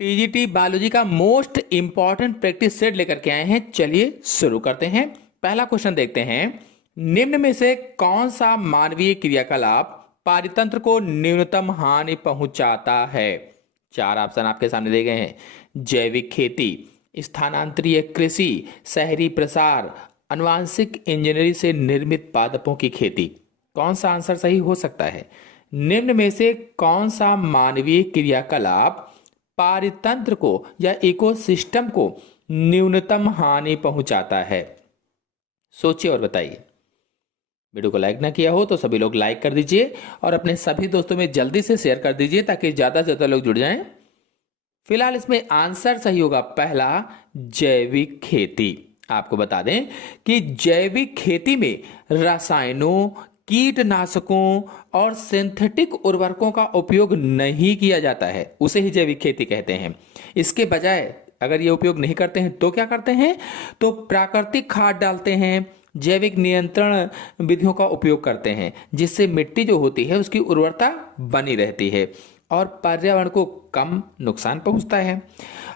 TGT biology का most important practice set लेकर के आए हैं। चलिए शुरू करते हैं। पहला क्वेश्चन देखते हैं। निम्न में से कौन सा मानवीय क्रियाकलाप पारितंत्र को न्यूनतम हानि पहुंचाता है? चार ऑप्शन आपके सामने दिए गए हैं। जैविक खेती, स्थानांतरीय कृषि, शहरी प्रसार, आनुवांशिक इंजीनियरिंग से निर्मित पादपों की खेती। कौन सा आंसर सही हो सकता है? निम्न में से कौन सा मानवीय क्रियाकलाप पारितंत्र को या इकोसिस्टम को न्यूनतम हानि पहुंचाता है? सोचिए और बताइए। वीडियो को लाइक ना किया हो तो सभी लोग लाइक कर दीजिए और अपने सभी दोस्तों में जल्दी से शेयर कर दीजिए ताकि ज्यादा से ज्यादा लोग जुड़ जाएं। फिलहाल इसमें आंसर सही होगा पहला, जैविक खेती। आपको बता दें कि जैविक खेती में रसायनों, कीटनाशकों और सिंथेटिक उर्वरकों का उपयोग नहीं किया जाता है, उसे ही जैविक खेती कहते हैं। इसके बजाय अगर ये उपयोग नहीं करते हैं तो क्या करते हैं? तो प्राकृतिक खाद डालते हैं, जैविक नियंत्रण विधियों का उपयोग करते हैं, जिससे मिट्टी जो होती है उसकी उर्वरता बनी रहती है और पर्यावरण को कम नुकसान पहुंचता है।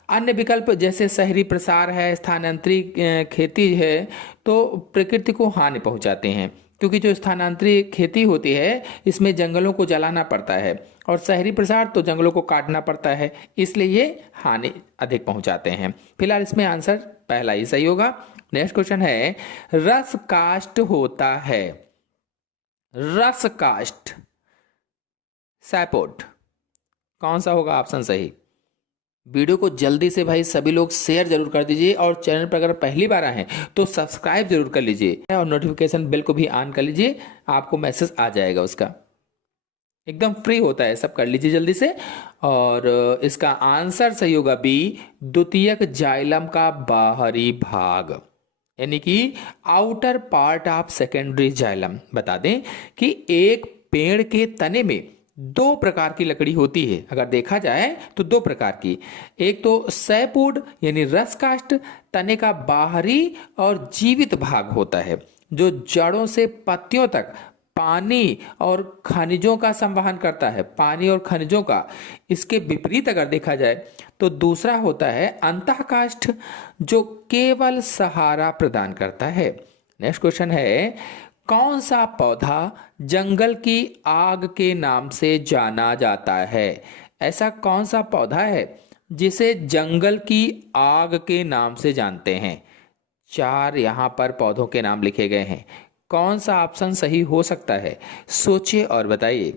अन्य विकल्प जैसे शहरी प्रसार है, स्थानांतरित खेती है, तो प्रकृति को हानि पहुंचाते हैं, क्योंकि जो स्थानांतरित खेती होती है इसमें जंगलों को जलाना पड़ता है और शहरी प्रसार तो जंगलों को काटना पड़ता है, इसलिए ये हानि अधिक पहुंचाते हैं। फिलहाल इसमें आंसर पहला ही सही होगा। नेक्स्ट क्वेश्चन है, रस कास्ट होता है। रस कास्ट, सैपोड, कौन सा होगा ऑप्शन सही? वीडियो को जल्दी से भाई सभी लोग शेयर जरूर कर दीजिए और चैनल पर अगर पहली बार आए हैं तो सब्सक्राइब जरूर कर लीजिए और नोटिफिकेशन बेल को भी ऑन कर लीजिए, आपको मैसेज आ जाएगा उसका। एकदम फ्री होता है, सब कर लीजिए जल्दी से। और इसका आंसर सही होगा बी, द्वितीयक जाइलम का बाहरी भाग, यानी कि outer part of secondary xylem. बता दें कि एक पेड़ के तने में दो प्रकार की लकड़ी होती है, अगर देखा जाए तो दो प्रकार की। एक तो सैपुड यानी रस काष्ठ, तने का बाहरी और जीवित भाग होता है जो जड़ों से पत्तियों तक पानी और खनिजों का संवहन करता है, पानी और खनिजों का। इसके विपरीत अगर देखा जाए तो दूसरा होता है अंतःकाष्ठ, जो केवल सहारा प्रदान करता है। नेक्स्ट क्वेश्चन है, कौन सा पौधा जंगल की आग के नाम से जाना जाता है? ऐसा कौन सा पौधा है जिसे जंगल की आग के नाम से जानते हैं? चार यहां पर पौधों के नाम लिखे गए हैं, कौन सा ऑप्शन सही हो सकता है? सोचिए और बताइए।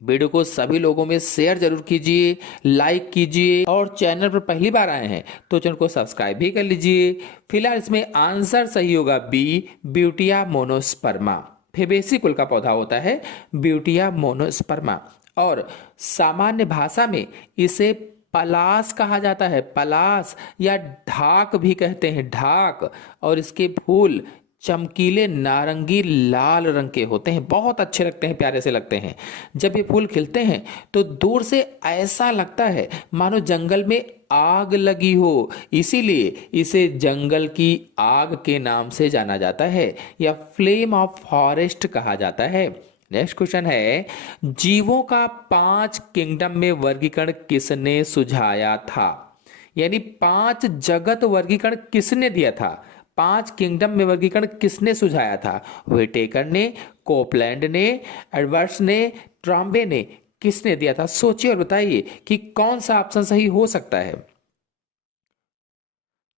वीडियो को सभी लोगों में शेयर जरूर कीजिए, लाइक कीजिए और चैनल पर पहली बार आए हैं तो चैनल को सब्सक्राइब भी कर लीजिए। फिलहाल इसमें आंसर सही होगा बी, ब्यूटिया मोनोस्पर्मा। फेबेसी कुल का पौधा होता है ब्यूटिया मोनोस्पर्मा और सामान्य भाषा में इसे पलास कहा जाता है, पलास या ढाक भी कहते हैं, ढाक। और इसके फूल चमकीले नारंगी लाल रंग के होते हैं, बहुत अच्छे लगते हैं, प्यारे से लगते हैं। जब ये फूल खिलते हैं तो दूर से ऐसा लगता है मानो जंगल में आग लगी हो, इसीलिए इसे जंगल की आग के नाम से जाना जाता है या फ्लेम ऑफ फॉरेस्ट कहा जाता है। नेक्स्ट क्वेश्चन है, जीवों का 5 किंगडम में वर्गीकरण किसने सुझाया था? यानी 5 जगत वर्गीकरण किसने दिया था? 5 किंगडम में वर्गीकरण किसने सुझाया था? व्हिटेकर ने, कोपलैंड ने, एडवर्ड्स ने, ट्राम्बे ने, किसने दिया था? सोचिए और बताइए कि कौन सा ऑप्शन सही हो सकता है।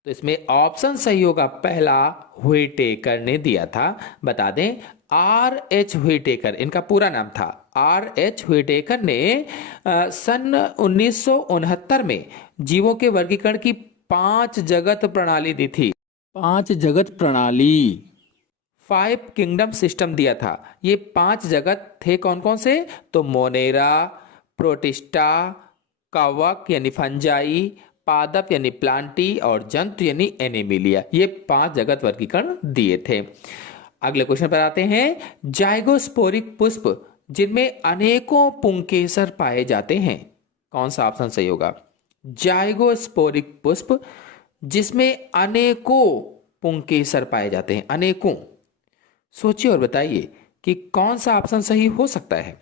तो इसमें ऑप्शन सही होगा पहला, व्हिटेकर ने दिया था। बता दें R.H. व्हिटेकर इनका पूरा नाम था। R.H. व्हिटेकर ने सन 1969 में जीवों के वर्गीकरण की 5 जगत प्रणाली दी थी। 5 जगत प्रणाली, 5 किंगडम सिस्टम दिया था। ये 5 जगत थे कौन कौन से? तो मोनेरा, प्रोटिस्टा, कवक यानी फंजाई, पादप यानी प्लांटी और जंतु यानी एनिमिलिया। ये 5 जगत वर्गीकरण दिए थे। अगले क्वेश्चन पर आते हैं, जाइगोस्पोरिक पुष्प जिनमें अनेकों पुंकेसर पाए जाते हैं, कौन सा ऑप्शन सही होगा? जाइगोस्पोरिक पुष्प जिसमें अनेकों पुंकेसर पाए जाते हैं, अनेकों। सोचिए और बताइए कि कौन सा ऑप्शन सही हो सकता है।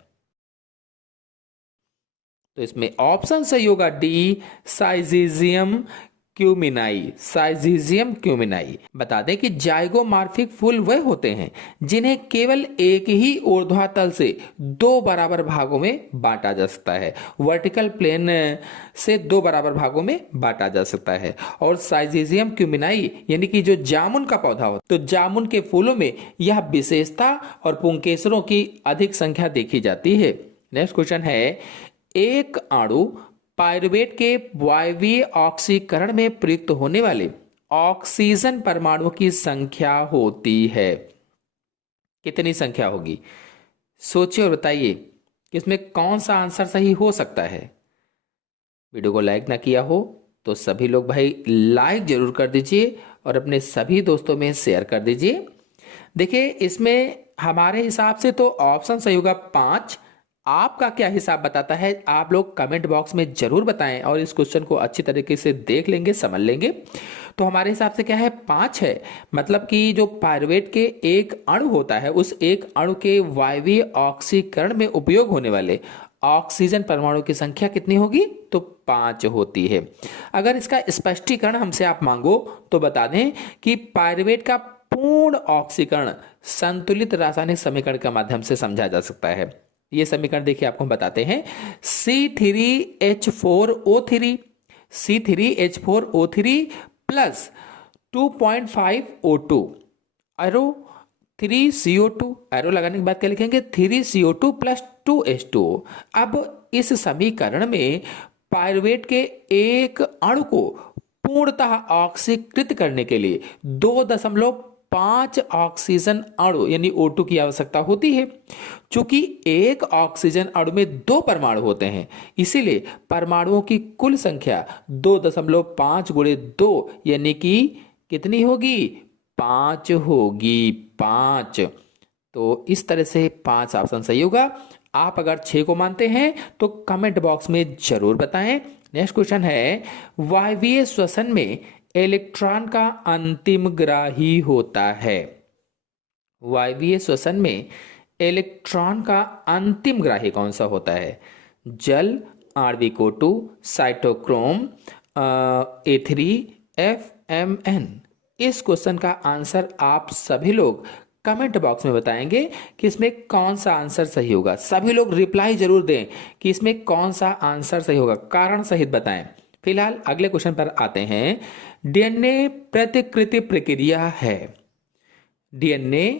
तो इसमें ऑप्शन सही होगा डी, साइजीजियम क्यूमिनाई। साइजीजियम क्यूमिनाई। बता दें कि जाइगोमॉर्फिक फूल वह होते हैं जिन्हें केवल एक ही ऊर्ध्वातल से दो बराबर भागों में बांटा जा सकता है। वर्टिकल प्लेन से दो बराबर भागों में बांटा जा सकता है। और साइजीजियम क्यूमिनाई यानी कि जो जामुन का पौधा हो, तो जामुन के फूलों में यह विशेषता और पुंकेसरों की अधिक संख्या देखी जाती है। नेक्स्ट क्वेश्चन है, एक अणु पाइरुवेट के वायवीय ऑक्सीकरण में प्रयुक्त होने वाले ऑक्सीजन परमाणुओं की संख्या होती है। कितनी संख्या होगी? सोचिए और बताइए कि इसमें कौन सा आंसर सही हो सकता है। वीडियो को लाइक ना किया हो तो सभी लोग भाई लाइक जरूर कर दीजिए और अपने सभी दोस्तों में शेयर कर दीजिए। देखिए, इसमें हमारे हिसाब से तो ऑप्शन सही होगा 5। आपका क्या हिसाब बताता है आप लोग कमेंट बॉक्स में जरूर बताएं और इस क्वेश्चन को अच्छी तरीके से देख लेंगे, समझ लेंगे। तो हमारे हिसाब से क्या है, 5 है। मतलब कि जो पाइरुवेट के एक अणु होता है, उस एक अणु के वायवीय ऑक्सीकरण में उपयोग होने वाले ऑक्सीजन परमाणु की संख्या कितनी होगी? तो 5 होती है। अगर इसका स्पष्टीकरण हमसे आप मांगो तो बता दें कि पाइरुवेट का पूर्ण ऑक्सीकरण संतुलित रासायनिक समीकरण के माध्यम से समझा जा सकता है। ये समीकरण देखिए, आपको हम बताते हैं। C3H4O3 C3H4O3 plus 2.5O2 arrow 3CO2। Arrow लगाने के बाद क्या लिखेंगे? 3CO2 plus 2H2। अब इस समीकरण में पाइरुवेट के एक अणु को पूर्णतः ऑक्सीकृत करने के लिए 2.5 ऑक्सीजन अणु यानी O2 की आवश्यकता होती है। चूंकि एक ऑक्सीजन अणु में 2 परमाणु होते हैं, इसीलिए परमाणुओं की कुल संख्या 2.5 गुणे 2 यानी कि कितनी होगी? 5 होगी। 5। तो इस तरह से 5 ऑप्शन सही होगा। आप अगर 6 को मानते हैं तो कमेंट बॉक्स में जरूर बताएं। नेक्स्ट क्वेश्चन है, वायवीय श्वसन में इलेक्ट्रॉन का अंतिम ग्राही होता है। वायवीय श्वसन में इलेक्ट्रॉन का अंतिम ग्राही कौन सा होता है? जल, आणविक O2, साइटोक्रोम, A3FMN। इस क्वेश्चन का आंसर आप सभी लोग कमेंट बॉक्स में बताएंगे कि इसमें कौन सा आंसर सही होगा। सभी लोग रिप्लाई जरूर दें कि इसमें कौन सा आंसर सही होगा, कारण सहित बताएं। फिलहाल अगले क्वेश्चन पर आते हैं। डीएनए प्रतिकृति प्रक्रिया है। डीएनए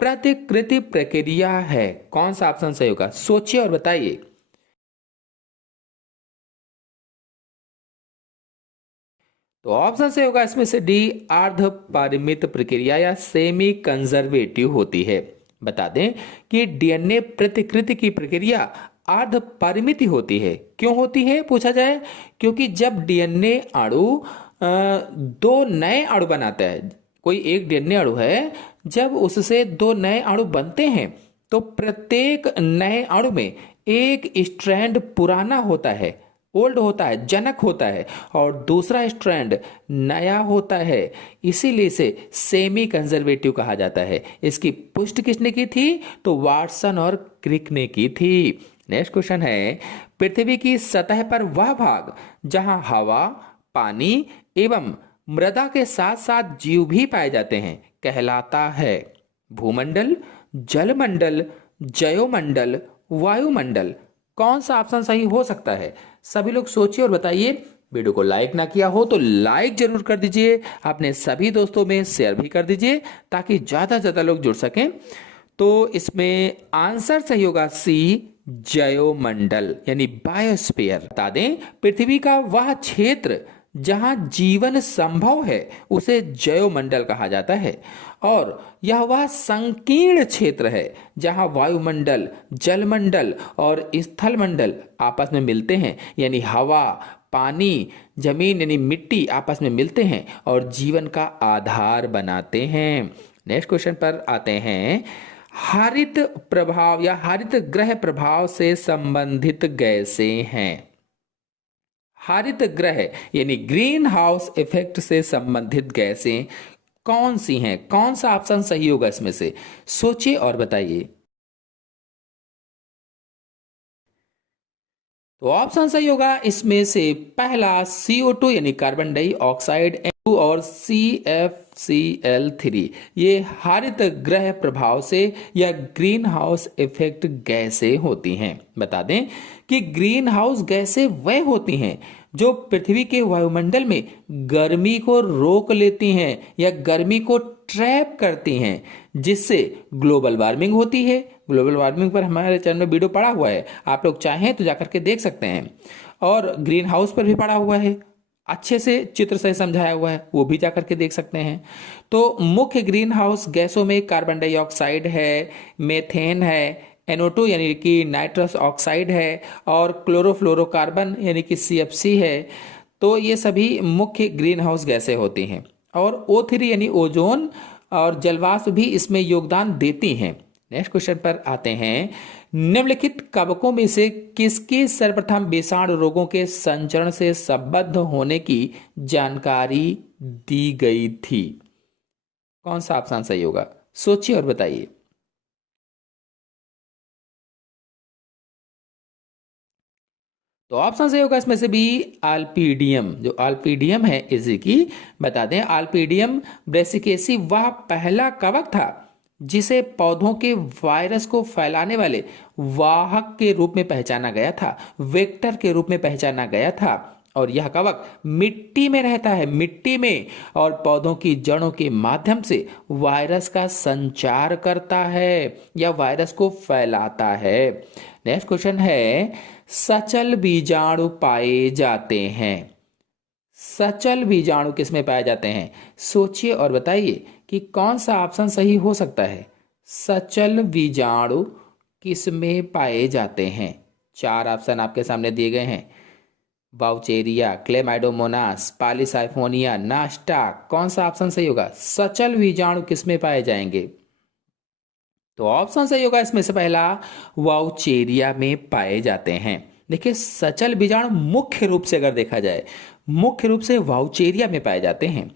प्रतिकृति प्रक्रिया है, कौन सा ऑप्शन सही होगा? सोचिए और बताइए। तो ऑप्शन से होगा इसमें से डी, अर्ध परिमित प्रक्रिया या सेमी कंजर्वेटिव होती है। बता दें कि डीएनए प्रतिकृति की प्रक्रिया अर्ध परिमित होती है। क्यों होती है पूछा जाए? क्योंकि जब डीएनए अणु 2 नए अणु बनाता है, कोई एक डीएनए अणु है, जब उससे 2 नए अणु बनते हैं तो प्रत्येक नए अणु में एक स्ट्रैंड पुराना होता है, ओल्ड होता है, जनक होता है, और दूसरा स्ट्रैंड नया होता है। इसीलिए इसे सेमी कंजर्वेटिव कहा जाता है। इसकी पुष्टि किसने की थी? तो वाटसन और क्रिक ने की थी। नेक्स्ट क्वेश्चन है, पृथ्वी की सतह पर वह भाग जहां हवा, पानी एवं मृदा के साथ साथ जीव भी पाए जाते हैं कहलाता है भूमंडल, जलमंडल, जयोमंडल, वायुमंडल। कौन सा ऑप्शन सही हो सकता है? सभी लोग सोचिए और बताइए। वीडियो को लाइक ना किया हो तो लाइक जरूर कर दीजिए, अपने सभी दोस्तों में शेयर भी कर दीजिए ताकि ज्यादा से ज्यादा लोग जुड़ सकें। तो इसमें आंसर सही होगा सी, जयोमंडल यानी बायोस्फीयर। बता दें, पृथ्वी का वह क्षेत्र जहां जीवन संभव है उसे जयोमंडल कहा जाता है, और यह वह संकीर्ण क्षेत्र है जहां वायुमंडल, जलमंडल और स्थलमंडल आपस में मिलते हैं, यानी हवा, पानी, जमीन यानी मिट्टी आपस में मिलते हैं और जीवन का आधार बनाते हैं। नेक्स्ट क्वेश्चन पर आते हैं। हरित प्रभाव या हरित ग्रह प्रभाव से संबंधित गैसें हैं। हरित ग्रह यानी ग्रीन हाउस इफेक्ट से संबंधित गैसें कौन सी हैं? कौन सा ऑप्शन सही होगा इसमें से? सोचिए और बताइए। तो ऑप्शन सही होगा इसमें से पहला CO2 यानी कार्बन डाइऑक्साइड N2 और CFCl3। ये हरित गृह प्रभाव से या ग्रीन हाउस इफेक्ट गैसें होती हैं। बता दें कि ग्रीन हाउस गैसें वह होती हैं जो पृथ्वी के वायुमंडल में गर्मी को रोक लेती हैं या गर्मी को ट्रैप करती हैं, जिससे ग्लोबल वार्मिंग होती है। ग्लोबल वार्मिंग पर हमारे चैनल में वीडियो पड़ा हुआ है, आप लोग चाहें तो जाकर के देख सकते हैं। और ग्रीन हाउस पर भी पड़ा हुआ है, अच्छे से चित्र से समझाया हुआ है, वो भी जाकर के देख सकते हैं। तो मुख्य ग्रीन हाउस गैसों में कार्बन डाइऑक्साइड है, मेथेन है, NO2 यानी कि नाइट्रस ऑक्साइड है, और क्लोरोफ्लोरोकार्बन यानी कि CFC है। तो ये सभी मुख्य ग्रीन हाउस गैसें होती हैं। और O3 यानी ओजोन और जलवाष्प भी इसमें योगदान देती हैं। नेक्स्ट क्वेश्चन पर आते हैं। निम्नलिखित कवकों में से किसके सर्वप्रथम विषाणु रोगों के संचरण से संबद्ध होने की जानकारी दी गई थी? कौन सा ऑप्शन सही होगा, सोचिए और बताइए। तो ऑप्शन सही होगा इसमें से भी आल्पीडियम। जो आल्पीडियम है इसी की बता दें, आल्पीडियम ब्रेसिकेसी वह पहला कवक था जिसे पौधों के वायरस को फैलाने वाले वाहक के रूप में पहचाना गया था, वेक्टर के रूप में पहचाना गया था। और यह कवक मिट्टी में रहता है, मिट्टी में, और पौधों की जड़ों के माध्यम से वायरस का संचार करता है या वायरस को फैलाता है। नेक्स्ट क्वेश्चन है, सचल बीजाणु पाए जाते हैं। सचल बीजाणु किसमें पाए जाते हैं, सोचिए और बताइए कि कौन सा ऑप्शन सही हो सकता है। सचल बीजाणु किसमें पाए जाते हैं? चार ऑप्शन आपके सामने दिए गए हैं। बाउचेरिया, क्लेमाइडोमोनास, पॉलीसाइफोनिया, नास्टा। कौन सा ऑप्शन सही होगा? सचल बीजाणु किसमें पाए जाएंगे? तो ऑप्शन सही होगा इसमें से पहला, वाउचेरिया में पाए जाते हैं। देखिए, सचल बीजाणु मुख्य रूप से अगर देखा जाए, मुख्य रूप से वाउचेरिया में पाए जाते हैं।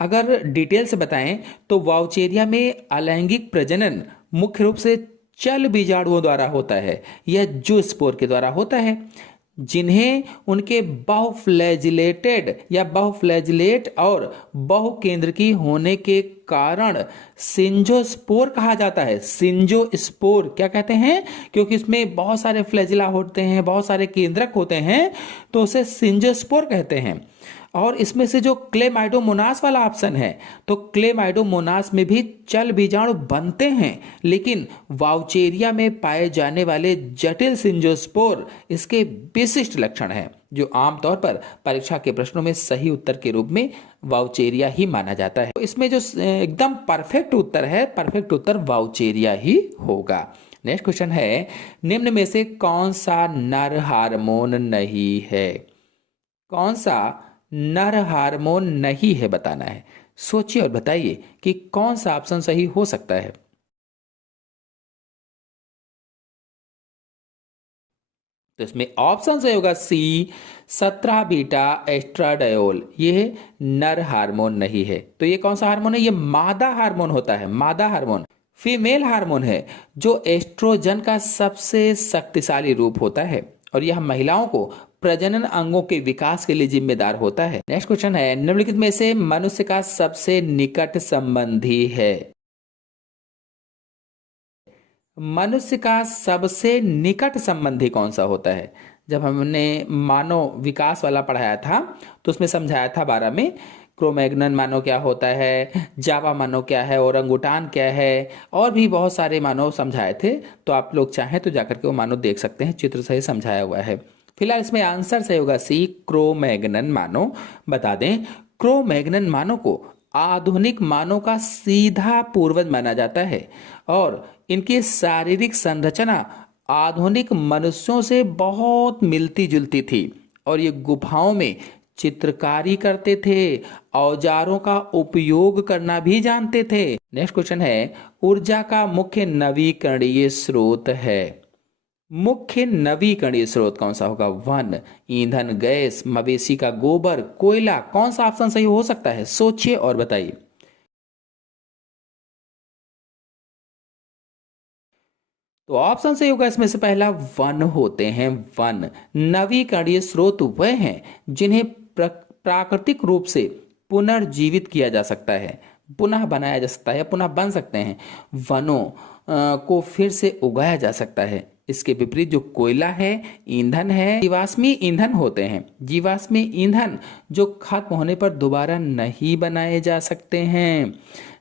अगर डिटेल से बताएं तो वाउचेरिया में अलैंगिक प्रजनन मुख्य रूप से चल बीजाणुओं द्वारा होता है या जूस्पोर के द्वारा होता है, जिन्हें उनके बहुफ्लैजिलेटेड या बहुफ्लैजिलेट और बहुकेंद्रकी होने के कारण सिंजोस्पोर कहा जाता है। सिंजोस्पोर क्या कहते हैं? क्योंकि इसमें बहुत सारे फ्लैजिला होते हैं, बहुत सारे केंद्रक होते हैं, तो उसे सिंजोस्पोर कहते हैं। और इसमें से जो क्लेमाइडोमोनास वाला ऑप्शन है, तो क्लेमाइडोमोनास में भी चल बीजाणु बनते हैं, लेकिन वाउचेरिया में पाए जाने वाले जटिल सिंजोस्पोर इसके विशिष्ट लक्षण हैं, जो आमतौर पर परीक्षा के प्रश्नों में सही उत्तर के रूप में वाउचेरिया ही माना जाता है। तो इसमें जो एकदम परफेक्ट उत्तर है, परफेक्ट उत्तर वाउचेरिया ही होगा। नेक्स्ट क्वेश्चन है, निम्न में से कौन सा नर हार्मोन नहीं है? कौन सा नर हार्मोन नहीं है बताना है। सोचिए और बताइए कि कौन सा ऑप्शन सही हो सकता है। तो इसमें ऑप्शन सही होगा सी, 17 बीटा एस्ट्राडायोल। ये नर हार्मोन नहीं है। तो ये कौन सा हार्मोन है? ये मादा हार्मोन होता है, मादा हार्मोन, फीमेल हार्मोन है, जो एस्ट्रोजन का सबसे शक्तिशाली रूप होता है, और यह महिलाओं को प्रजनन अंगों के विकास के लिए जिम्मेदार होता है। नेक्स्ट क्वेश्चन है, निम्नलिखित में से मनुष्य का सबसे निकट संबंधी है? मनुष्य का सबसे निकट संबंधी कौन सा होता है? जब हमने मानव विकास वाला पढ़ाया था तो उसमें समझाया था 12 में, क्रोमैग्नन मानव क्या होता है, जावा मानव क्या है, ओरंगुटान क्या है, और भी बहुत सारे मानव समझाए थे। तो आप लोग चाहें तो जाकर के वो मानव देख सकते हैं, चित्र सही समझाया हुआ है। फिलहाल इसमें आंसर सही होगा सी, क्रोमैग्नन मानव। बता दें, क्रोमैग्नन मानव को आधुनिक मानव का सीधा पूर्वज माना जाता है, और इनकी शारीरिक संरचना आधुनिक मनुष्यों से बहुत मिलती जुलती थी, और ये गुफाओं में चित्रकारी करते थे, औजारों का उपयोग करना भी जानते थे। नेक्स्ट क्वेश्चन है, ऊर्जा का मुख्य नवीकरणीय स्रोत है। मुख्य नवीकरणीय स्रोत कौन सा होगा? वन, ईंधन, गैस, मवेशी का गोबर, कोयला। कौन सा ऑप्शन सही हो सकता है? सोचिए और बताइए। तो ऑप्शन सही होगा इसमें से पहला, वन होते हैं। वन नवीकरणीय स्रोत वह हैं जिन्हें प्राकृतिक रूप से पुनर्जीवित किया जा सकता है, पुनः बनाया जा सकता है या पुनः बन सकते हैं। वनों को फिर से उगाया जा सकता है। इसके विपरीत जो कोयला है, ईंधन है, जीवाश्मी ईंधन होते हैं। जीवाश्मी ईंधन जो खत्म होने पर दोबारा नहीं बनाए जा सकते हैं।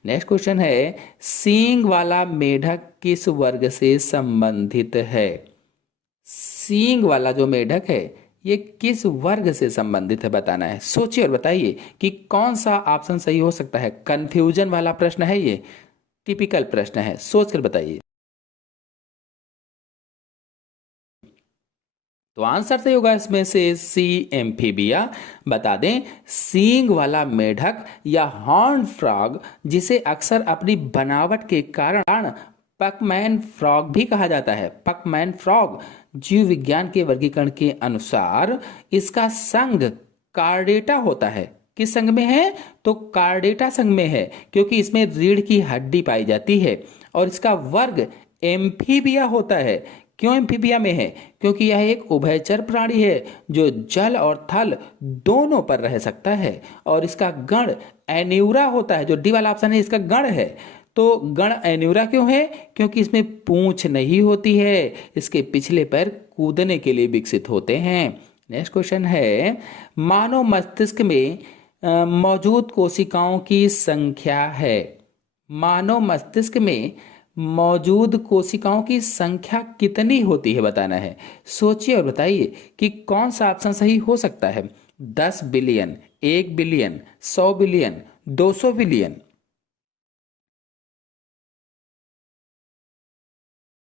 नेक्स्ट क्वेश्चन है, सींग वाला मेढक किस वर्ग से संबंधित है? सींग वाला जो मेढक है ये किस वर्ग से संबंधित है बताना है। सोचिए और बताइए कि कौन सा ऑप्शन सही हो सकता है। कंफ्यूजन वाला प्रश्न है, ये टिपिकल प्रश्न है, सोचकर बताइए। तो आंसर सही होगा इसमें से सी, एम्फीबिया। बता दें, सींग वाला मेढक या हॉर्न फ्रॉग, जिसे अक्सर अपनी बनावट के कारण पकमैन फ्रॉग भी कहा जाता है। पकमैन फ्रॉग जीव विज्ञान के वर्गीकरण के अनुसार इसका संघ कार्डेटा होता है। किस संघ में है? तो कार्डेटा संघ में है, क्योंकि इसमें रीढ़ की हड्डी पाई जाती है। और इसका वर्ग एम्फीबिया होता है। क्यों एम्फीबिया में है? क्योंकि यह एक उभयचर प्राणी है जो जल और थल दोनों पर रह सकता है। और इसका गण एन्यूरा होता है। जो डी वाला ऑप्शन है इसका गण है। तो गण एन्यूरा क्यों है? क्योंकि इसमें पूंछ नहीं होती है, इसके पिछले पैर कूदने के लिए विकसित होते हैं। नेक्स्ट क्वेश्चन है, मानव मस्तिष्क में मौजूद कोशिकाओं की संख्या है। मानव मस्तिष्क में मौजूद कोशिकाओं की संख्या कितनी होती है बताना है। सोचिए और बताइए कि कौन सा ऑप्शन सही हो सकता है। 10 बिलियन, 1 बिलियन, 100 बिलियन, 200 बिलियन।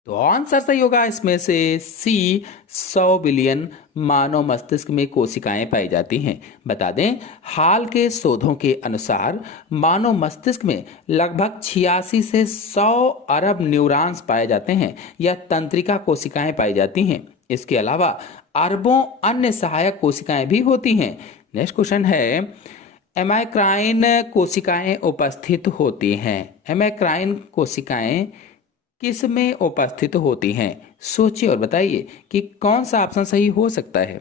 तो आंसर सही होगा इसमें से सी, 100 बिलियन मानव मस्तिष्क में कोशिकाएं पाई जाती हैं। बता दें, हाल के शोधों के अनुसार मानव मस्तिष्क में लगभग 86 से 100 अरब न्यूरॉन्स पाए जाते हैं या तंत्रिका कोशिकाएं पाई जाती हैं। इसके अलावा अरबों अन्य सहायक कोशिकाएं भी होती हैं। नेक्स्ट क्वेश्चन है, एमाइक्राइन कोशिकाएं उपस्थित होती हैं। एमाइक्राइन कोशिकाएं किस में उपस्थित होती हैं? सोचिए और बताइए कि कौन सा ऑप्शन सही हो सकता है।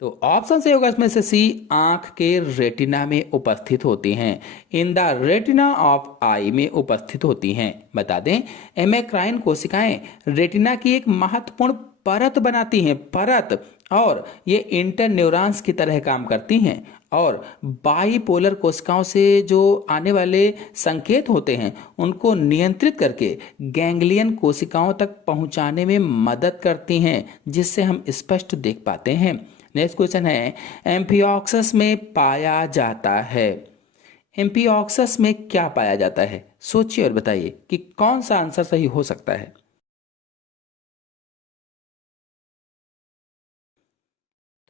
तो ऑप्शन सही होगा इसमें से सी, आंख के रेटिना में उपस्थित होती हैं। इन द रेटिना ऑफ आई में उपस्थित होती हैं। बता दें, एमेक्राइन कोशिकाएं रेटिना की एक महत्वपूर्ण परत बनाती हैं, परत, और ये इंटर न्यूरॉन्स की तरह काम करती हैं। और बाइपोलर कोशिकाओं से जो आने वाले संकेत होते हैं उनको नियंत्रित करके गैंग्लियन कोशिकाओं तक पहुंचाने में मदद करती हैं, जिससे हम स्पष्ट देख पाते हैं। नेक्स्ट क्वेश्चन है, एम्फिऑक्सस में पाया जाता है। एम्फिऑक्सस में क्या पाया जाता है? सोचिए और बताइए कि कौन सा आंसर सही हो सकता है।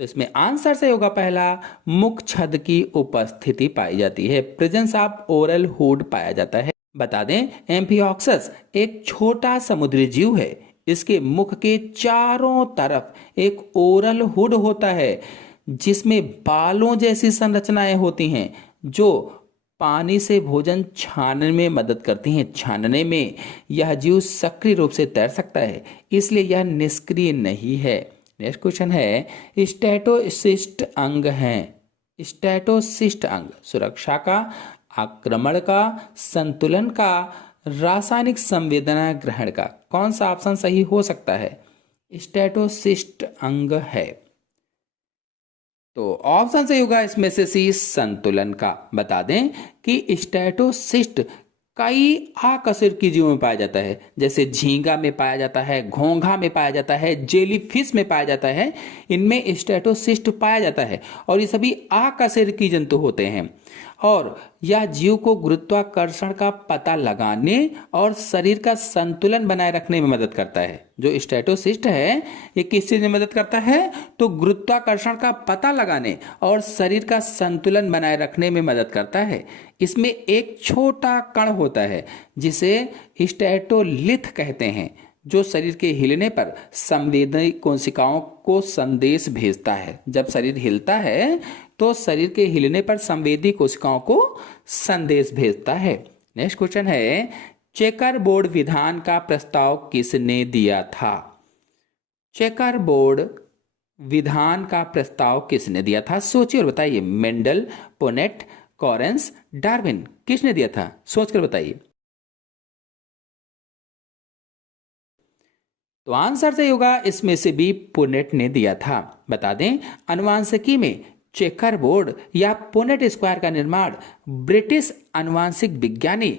तो इसमें आंसर सही होगा पहला, मुख छद की उपस्थिति पाई जाती है। प्रेजेंस ऑफ ओरल हुड पाया जाता है। बता दें, एम्फिऑक्सस एक छोटा समुद्री जीव है। इसके मुख के चारों तरफ एक ओरल हुड होता है जिसमें बालों जैसी संरचनाएं होती हैं जो पानी से भोजन छानने में मदद करती हैं। छानने में यह जीव सक्रिय रूप से तैर सकता है, इसलिए यह निष्क्रिय नहीं है। नेक्स्ट क्वेश्चन है, स्टैटोसिस्ट अंग हैं। स्टैटोसिस्ट अंग सुरक्षा का, आक्रमण का, संतुलन का, रासायनिक संवेदना ग्रहण का। कौन सा ऑप्शन सही हो सकता है? स्टैटोसिस्ट अंग है। तो ऑप्शन सही होगा इसमें से सी, संतुलन का। बता दें कि स्टैटोसिस्ट कई अकशेरुकी जीवों में पाया जाता है, जैसे झींगा में पाया जाता है, घोंघा में पाया जाता है, जेलीफिश में पाया जाता है। इनमें स्टैटोसिस्ट पाया जाता है और ये सभी अकशेरुकी जंतु होते हैं। और यह जीव को गुरुत्वाकर्षण का पता लगाने और शरीर का संतुलन बनाए रखने में मदद करता है। जो स्टैटोसिस्ट है ये किस चीज में मदद करता है? तो गुरुत्वाकर्षण का पता लगाने और शरीर का संतुलन बनाए रखने में मदद करता है। इसमें एक छोटा कण होता है जिसे स्टैटोलिथ कहते हैं, जो शरीर के हिलने पर संवेदी कोशिकाओं को संदेश भेजता है। जब शरीर हिलता है तो शरीर के हिलने पर संवेदी कोशिकाओं को संदेश भेजता है। नेक्स्ट क्वेश्चन है, चेकर बोर्ड विधान का प्रस्ताव किसने दिया था? चेकर बोर्ड विधान का प्रस्ताव किसने दिया था? सोचिए और बताइए। मेंडल, पोनेट, कॉरेंस, डार्विन, किसने दिया था? सोचकर बताइए। तो आंसर सही होगा इसमें से बी, पुनेट ने दिया था। बता दें, आनुवांशिकी में चेकर बोर्ड या पुनेट स्क्वायर का निर्माण ब्रिटिश आनुवांशिक विज्ञानी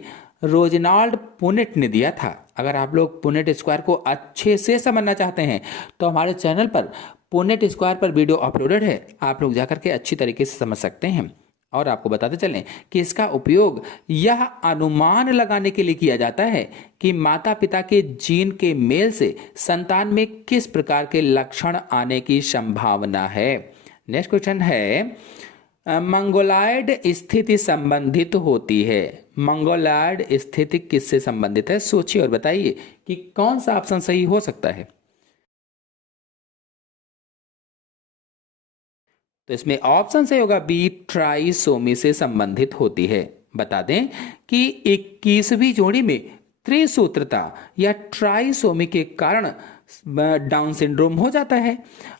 रोजनाल्ड पुनेट ने दिया था। अगर आप लोग पुनेट स्क्वायर को अच्छे से समझना चाहते हैं तो हमारे चैनल पर पुनेट स्क्वायर पर वीडियो अपलोडेड है, आप लोग जाकर के अच्छी तरीके से समझ सकते हैं। और आपको बताते चलें कि इसका उपयोग यह अनुमान लगाने के लिए किया जाता है कि माता पिता के जीन के मेल से संतान में किस प्रकार के लक्षण आने की संभावना है। नेक्स्ट क्वेश्चन है, मंगोलॉयड स्थिति संबंधित होती है। मंगोलॉयड स्थिति किससे संबंधित है? सोचिए और बताइए कि कौन सा ऑप्शन सही हो सकता है। तो इसमें ऑप्शन सही होगा बी, ट्राइसोमी से संबंधित होती है। बता दें कि 21वीं जोड़ी में त्रिसूत्रता या ट्राइसोमी के कारण डाउन सिंड्रोम हो जाता है।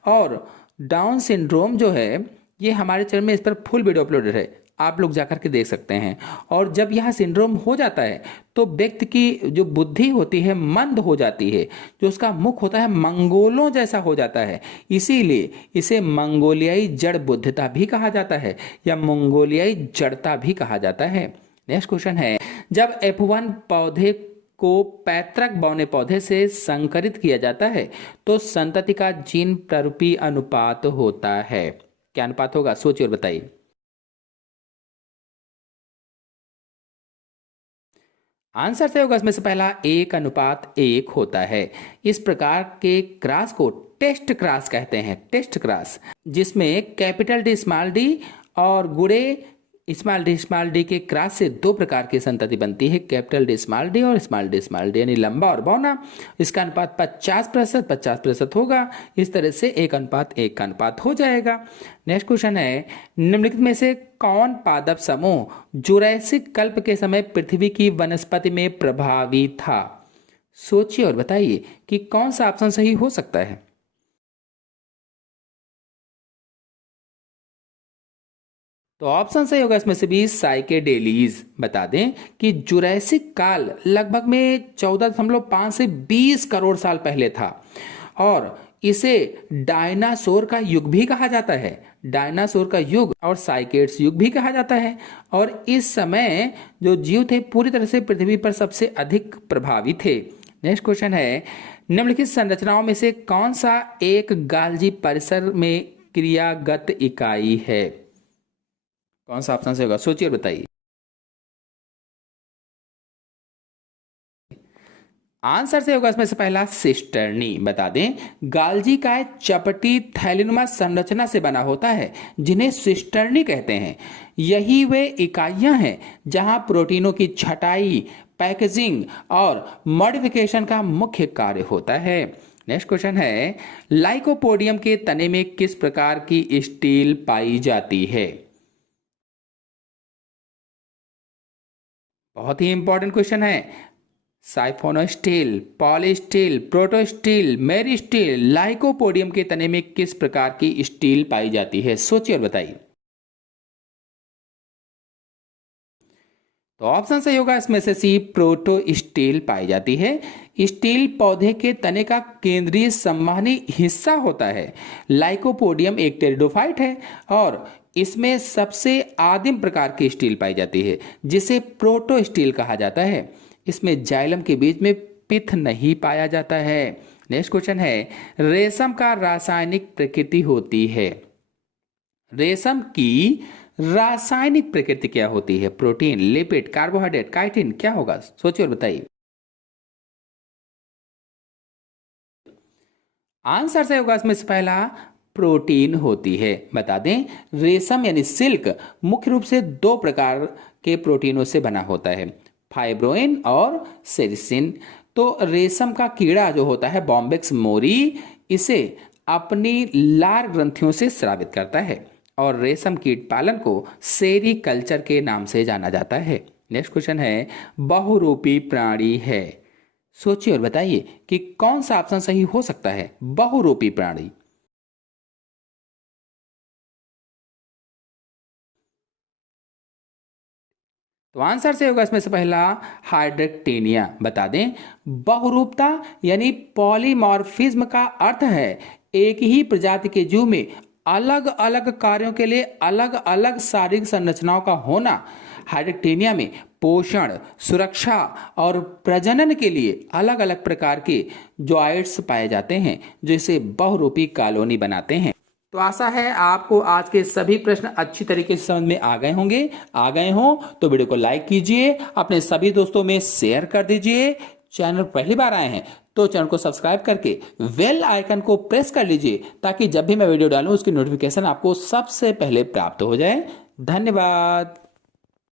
और डाउन सिंड्रोम जो है ये हमारे चैनल में इस पर फुल वीडियो अपलोडेड है, आप लोग जाकर के देख सकते हैं। और जब यह सिंड्रोम हो जाता है तो व्यक्ति की जो बुद्धि होती है मंद हो जाती है, जो उसका मुख होता है मंगोलों जैसा हो जाता है। इसीलिए इसे मंगोलियाई जड़ बुद्धिता भी कहा जाता है या मंगोलियाई जड़ता भी कहा जाता है। नेक्स्ट क्वेश्चन है, जब F1 पौधे को पैतृक बौने पौधे से संकरित किया जाता है तो संतति का जीन प्ररूपी अनुपात होता है। क्या अनुपात होगा? सोचिए और बताइए। आंसर सही होगा इसमें से पहला, 1:1 होता है। इस प्रकार के क्रॉस को टेस्ट क्रॉस कहते हैं, टेस्ट क्रॉस, जिसमें कैपिटल डी स्मॉल डी और गुड़े स्मॉल डी के क्रॉस से दो प्रकार की संतति बनती है, कैपिटल डी स्मॉल डी और स्मॉल डी यानी लंबा और बौना। इसका अनुपात 50% होगा। इस तरह से 1:1 का अनुपात हो जाएगा। नेक्स्ट क्वेश्चन है, निम्नलिखित में से कौन पादप समूह जुरैसिक कल्प के समय पृथ्वी की वनस्पति में प्रभावी था? सोचिए और बताइए कि कौन सा ऑप्शन सही हो सकता है। तो ऑप्शन सही होगा इसमें से भी, साइकेडेलीज। बता दें कि जुरैसिक काल लगभग में 14.5 से 20 करोड़ साल पहले था और इसे डायनासोर का युग भी कहा जाता है। डायनासोर का युग और साइकेड्स युग भी कहा जाता है। और इस समय जो जीव थे पूरी तरह से पृथ्वी पर सबसे अधिक प्रभावी थे। नेक्स्ट क्वेश्चन है, निम्नलिखित संरचनाओं में से कौन सा एक गाल्जी परिसर में क्रियागत इकाई है? कौन सा ऑप्शन से होगा? सोचिए और बताइए। आंसर से होगा इसमें से पहला, सिस्टर्नी। बता दें, गाल्जी काय चपटी थैलीनुमा संरचना से बना होता है जिन्हें सिस्टर्नी कहते हैं। यही वे इकाइयां हैं जहां प्रोटीनों की छटाई, पैकेजिंग और मॉडिफिकेशन का मुख्य कार्य होता है। नेक्स्ट क्वेश्चन है, लाइकोपोडियम के तने में किस प्रकार की स्टील पाई जाती है? बहुत ही इंपॉर्टेंट क्वेश्चन है। साइफोनोस्टील, पॉलीस्टील, प्रोटोस्टील, मेरिस्टील, लाइकोपोडियम के तने में किस प्रकार की स्टील पाई जाती है? सोचिए और बताइए। तो ऑप्शन सही होगा इसमें से सी, प्रोटो स्टील पाई जाती है। स्टील पौधे के तने का केंद्रीय संवहनी हिस्सा होता है। लाइकोपोडियम एक टेरिडोफाइट है और इसमें सबसे आदिम प्रकार की स्टील पाई जाती है जिसे प्रोटो स्टील कहा जाता है। इसमें जाइलम के बीच में पित्त नहीं पाया जाता है। नेक्स्ट क्वेश्चन है, रेशम का रासायनिक प्रकृति होती है। रेशम की रासायनिक प्रकृति क्या होती है? प्रोटीन, लिपिड, कार्बोहाइड्रेट, काइटिन, क्या होगा? सोचिए और बताइए। आंसर से होगा इसमें से पहला, प्रोटीन होती है। बता दें, रेशम यानी सिल्क मुख्य रूप से दो प्रकार के प्रोटीनों से बना होता है, फाइब्रोइन और सेरिसिन। तो रेशम का कीड़ा जो होता है बॉम्बिक्स मोरी, इसे अपनी लार ग्रंथियों से स्रावित करता है और रेशम कीट पालन को सेरीकल्चर के नाम से जाना जाता है। नेक्स्ट क्वेश्चन है, बहुरूपी प्राणी है। सोचिए और बताइए कि कौन सा ऑप्शन सही हो सकता है बहुरूपी प्राणी। तो आंसर से होगा इसमें से पहला हाइड्रेक्टेनिया। बता दें, बहुरूपता यानी पॉलीमॉर्फिज्म का अर्थ है एक ही प्रजाति के जीव में अलग अलग कार्यों के लिए अलग अलग शारीरिक संरचनाओं का होना। हाइड्रेक्टेनिया में पोषण, सुरक्षा और प्रजनन के लिए अलग अलग प्रकार के जॉइंट्स पाए जाते हैं जो इसे बहुरूपी कॉलोनी बनाते हैं। तो आशा है आपको आज के सभी प्रश्न अच्छी तरीके से समझ में आ गए होंगे। आ गए हो तो वीडियो को लाइक कीजिए, अपने सभी दोस्तों में शेयर कर दीजिए। चैनल पहली बार आए हैं तो चैनल को सब्सक्राइब करके बेल आइकन को प्रेस कर लीजिए ताकि जब भी मैं वीडियो डालूं उसकी नोटिफिकेशन आपको सबसे पहले प्राप्त हो जाए। धन्यवाद।